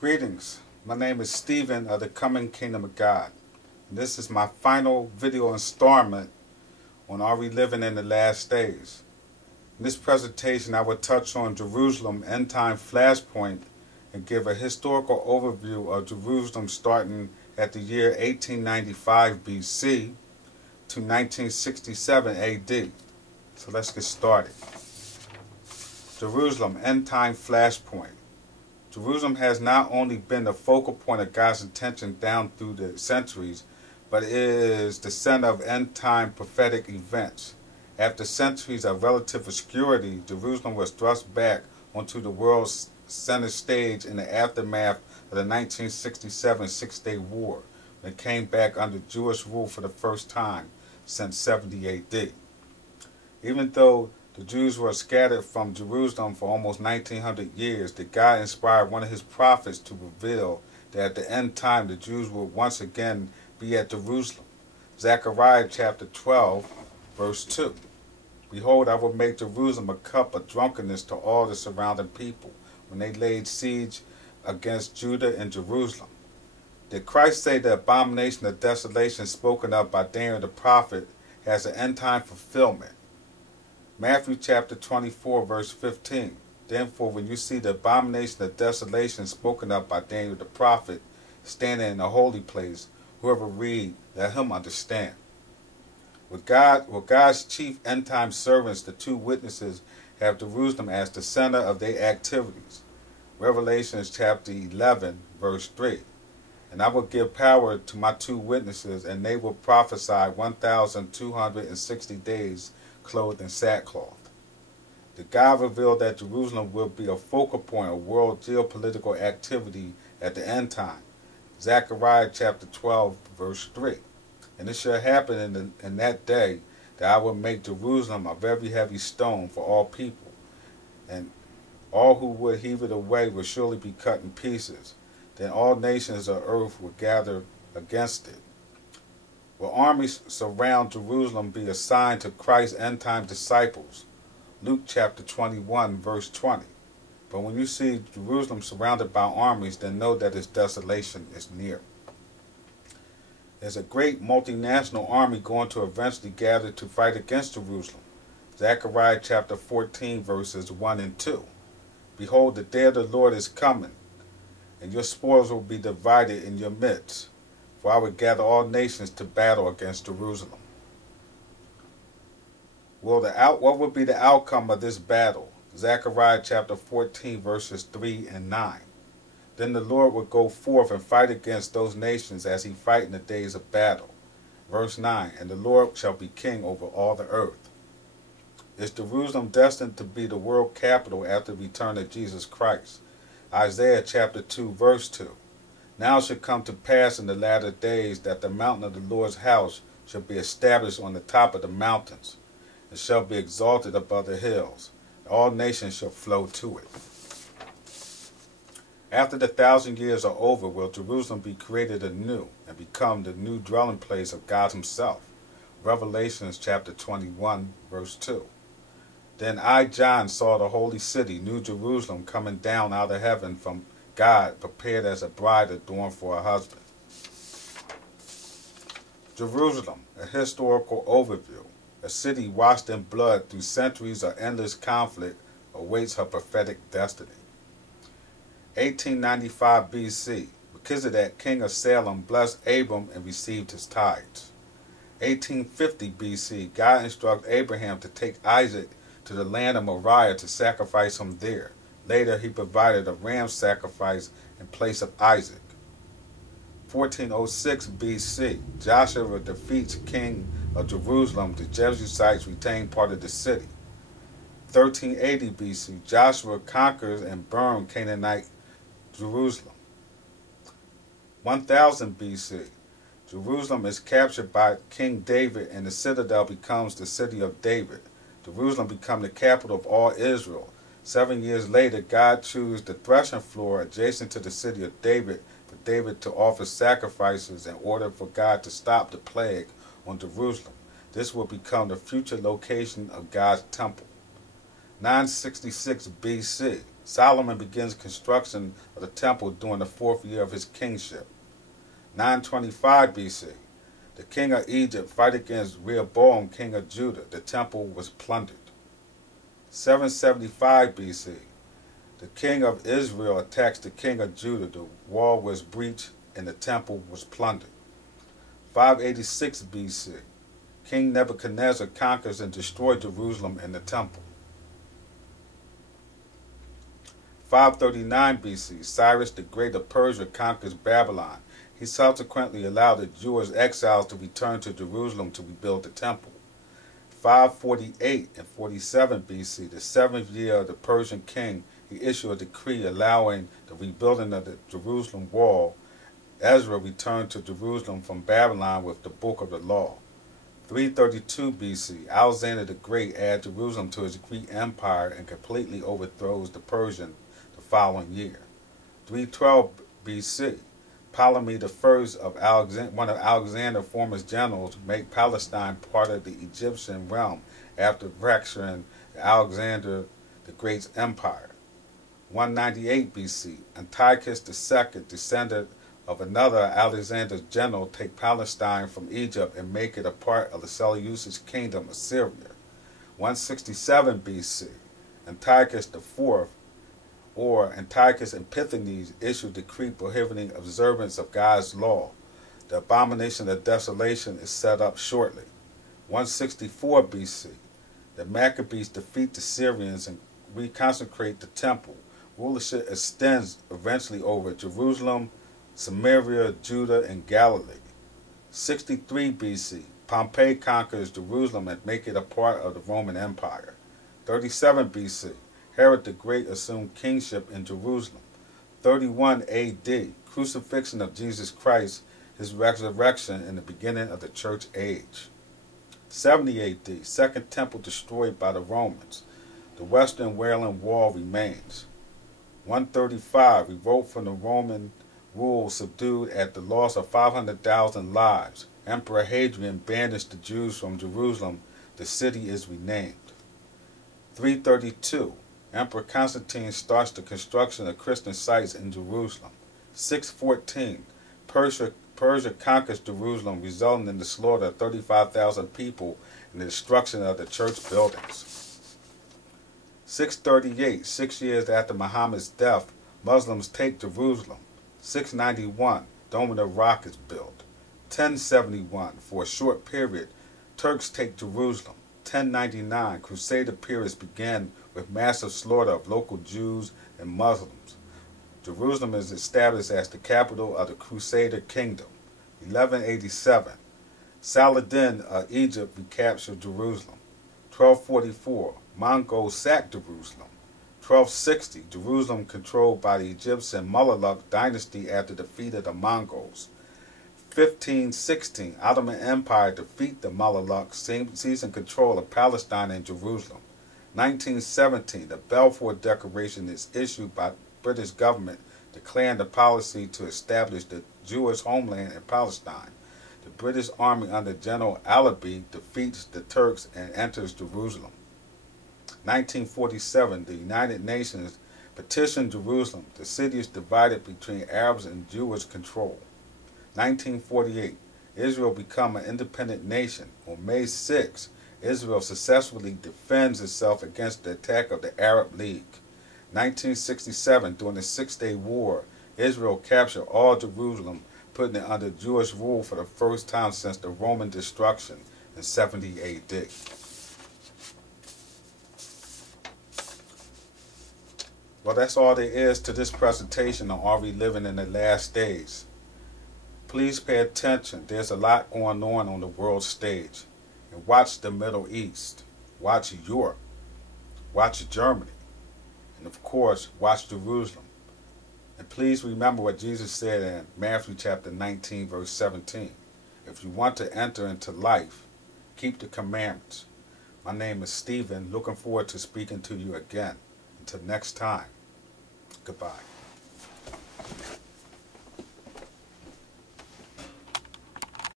Greetings, my name is Stephen of the Coming Kingdom of God. And this is my final video installment on Are We Living in the Last Days. In this presentation I will touch on Jerusalem end time flashpoint and give a historical overview of Jerusalem starting at the year 1895 BC to 1967 AD. So let's get started. Jerusalem end time flashpoint. Jerusalem has not only been the focal point of God's attention down through the centuries, but it is the center of end-time prophetic events. After centuries of relative obscurity, Jerusalem was thrust back onto the world's center stage in the aftermath of the 1967 Six-Day War, when it came back under Jewish rule for the first time since 70 AD. Even though the Jews were scattered from Jerusalem for almost 1900 years, that God inspired one of his prophets to reveal that at the end time the Jews would once again be at Jerusalem. Zechariah chapter 12 verse 2. Behold, I will make Jerusalem a cup of drunkenness to all the surrounding people when they laid siege against Judah and Jerusalem. Did Christ say the abomination of desolation spoken of by Daniel the prophet has an end time fulfillment? Matthew chapter 24 verse 15. Therefore, when you see the abomination of desolation spoken of by Daniel the prophet standing in the holy place, whoever read, let him understand. With God's chief end time servants, the two witnesses have Jerusalem as the center of their activities. Revelation chapter 11 verse 3. And I will give power to my two witnesses, and they will prophesy 1,260 days clothed in sackcloth. The God revealed that Jerusalem will be a focal point of world geopolitical activity at the end time. Zechariah chapter 12 verse 3. And it shall happen in that day that I will make Jerusalem a very heavy stone for all people, and all who would heave it away will surely be cut in pieces. Then all nations of earth will gather against it. Will armies surround Jerusalem be assigned to Christ's end-time disciples? Luke chapter 21 verse 20. But when you see Jerusalem surrounded by armies, then know that its desolation is near. There's a great multinational army going to eventually gather to fight against Jerusalem. Zechariah chapter 14 verses 1 and 2. Behold, the day of the Lord is coming, and your spoils will be divided in your midst. For I will gather all nations to battle against Jerusalem. What will be the outcome of this battle? Zechariah chapter 14 verses 3 and 9. Then the Lord will go forth and fight against those nations as he fight in the days of battle. Verse 9. And the Lord shall be king over all the earth. Is Jerusalem destined to be the world capital after the return of Jesus Christ? Isaiah chapter 2 verse 2. Now it shall come to pass in the latter days that the mountain of the Lord's house shall be established on the top of the mountains, and shall be exalted above the hills. All nations shall flow to it. After the 1,000 years are over, will Jerusalem be created anew and become the new dwelling place of God himself? Revelation chapter 21 verse 2. Then I, John, saw the holy city, New Jerusalem, coming down out of heaven from God, prepared as a bride adorned for her husband. Jerusalem, a historical overview. A city washed in blood through centuries of endless conflict, awaits her prophetic destiny. 1895 BC, Melchizedek, king of Salem, blessed Abram and received his tithes. 1850 BC, God instructed Abraham to take Isaac to the land of Moriah to sacrifice him there. Later, he provided a ram sacrifice in place of Isaac. 1406 BC, Joshua defeats king of Jerusalem. The Jebusites retain part of the city. 1380 BC, Joshua conquers and burns Canaanite Jerusalem. 1000 BC, Jerusalem is captured by King David and the citadel becomes the city of David. Jerusalem becomes the capital of all Israel. 7 years later, God chose the threshing floor adjacent to the city of David for David to offer sacrifices in order for God to stop the plague on Jerusalem. This will become the future location of God's temple. 966 BC, Solomon begins construction of the temple during the 4th year of his kingship. 925 BC. The king of Egypt fight against Rehoboam, king of Judah. The temple was plundered. 775 BC. The king of Israel attacks the king of Judah. The wall was breached and the temple was plundered. 586 BC. King Nebuchadnezzar conquers and destroys Jerusalem and the temple. 539 BC. Cyrus the Great of Persia conquers Babylon. He subsequently allowed the Jewish exiles to return to Jerusalem to rebuild the temple. 548 and 47 BC, the 7th year of the Persian king, he issued a decree allowing the rebuilding of the Jerusalem wall. Ezra returned to Jerusalem from Babylon with the Book of the Law. 332 BC, Alexander the Great adds Jerusalem to his Greek Empire and completely overthrows the Persians the following year. 312 BC, Ptolemy I, one of Alexander's former generals, made Palestine part of the Egyptian realm after fracturing Alexander the Great's empire. 198 BC, Antiochus II, descendant of another Alexander's general, take Palestine from Egypt and make it a part of the Seleucid kingdom of Syria. 167 BC, Antiochus IV, or Antiochus Epiphanes, issued a decree prohibiting observance of God's law. The abomination of desolation is set up shortly. 164 BC, the Maccabees defeat the Syrians and reconsecrate the temple. Rulership extends eventually over Jerusalem, Samaria, Judah, and Galilee. 63 BC, Pompey conquers Jerusalem and make it a part of the Roman Empire. 37 BC, Herod the Great assumed kingship in Jerusalem. 31 AD, crucifixion of Jesus Christ, his resurrection, and the beginning of the church age. 70 AD, Second Temple destroyed by the Romans. The Western Wailing Wall remains. 135, revolt from the Roman rule subdued at the loss of 500,000 lives. Emperor Hadrian banished the Jews from Jerusalem. The city is renamed. 332, Emperor Constantine starts the construction of Christian sites in Jerusalem. 614, Persia conquers Jerusalem, resulting in the slaughter of 35,000 people and the destruction of the church buildings. 638, 6 years after Muhammad's death, Muslims take Jerusalem. 691, Dome of the Rock is built. 1071, for a short period, Turks take Jerusalem. 1099, Crusader periods began with massive slaughter of local Jews and Muslims. Jerusalem is established as the capital of the Crusader kingdom. 1187, Saladin of Egypt recaptured Jerusalem. 1244, Mongols sacked Jerusalem. 1260, Jerusalem controlled by the Egyptian Mulaluk dynasty after defeat of the Mongols. 1516, Ottoman Empire defeat the Mulaluk, seizing control of Palestine and Jerusalem. 1917, the Balfour Declaration is issued by the British government declaring the policy to establish the Jewish homeland in Palestine. The British Army under General Allaby defeats the Turks and enters Jerusalem. 1947, the United Nations petitioned Jerusalem. The city is divided between Arabs and Jewish control. 1948, Israel become an independent nation. On May 6, Israel successfully defends itself against the attack of the Arab League. 1967, during the Six-Day War, Israel captured all Jerusalem, putting it under Jewish rule for the first time since the Roman destruction in 70 AD. Well, that's all there is to this presentation on Are We Living in the Last Days? Please pay attention. There's a lot going on the world stage. And watch the Middle East. Watch Europe. Watch Germany. And of course, watch Jerusalem. And please remember what Jesus said in Matthew chapter 19, verse 17. If you want to enter into life, keep the commandments. My name is Stephen. Looking forward to speaking to you again. Until next time, goodbye.